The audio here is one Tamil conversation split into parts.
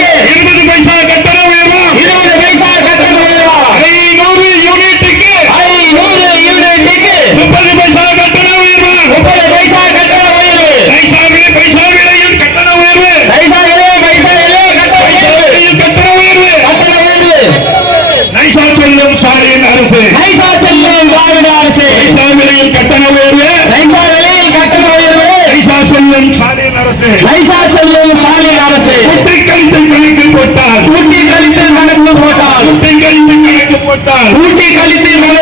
இருபது பைசா கட்டண உயர்வு? இருபது பைசா கட்டண உயர்வு? ஐநூறு யூனிட்டுக்கு. ஐநூறு யூனிட்டுக்கு. முப்பது பைசா கட்டண உயர்வு. முப்பது பைசா கட்டண உயர்வு. பைசா பைசா விலையில் கட்டண உயர்வு. பைசா விலை பைசா விலை கட்டண உயர்வு. கட்டண உயர்வு. கட்டண உயர்வு. நைசா செல்லும் ஸ்டாலின் அரசு. செல்லும் போட்டார் ஊட்டி கழித்து மேலே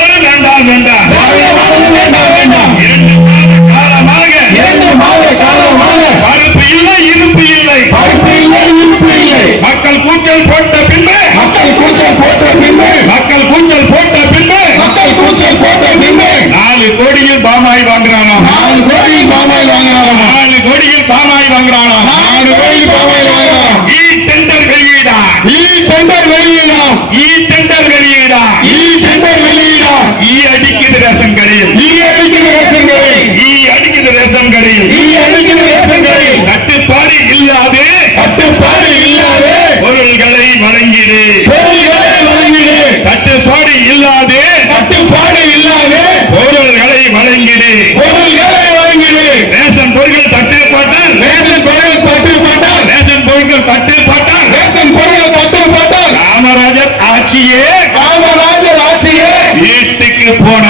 டெண்டர் வெளியிடா இ டெண்டர் வெளியிடா இ டெண்டர் வெளியிடா இ அடிக்குது ரேஷன் கடையில் இ அடிக்குது ரேஷன் கடையில் இ அடிக்குது ரேஷன் கடையில் இ அடிக்குது ரேஷன் கடையில் கட்டுப்பாடு இல்லாது ஆட்சியே காமராஜர் ஆட்சியே. வீட்டுக்கு போன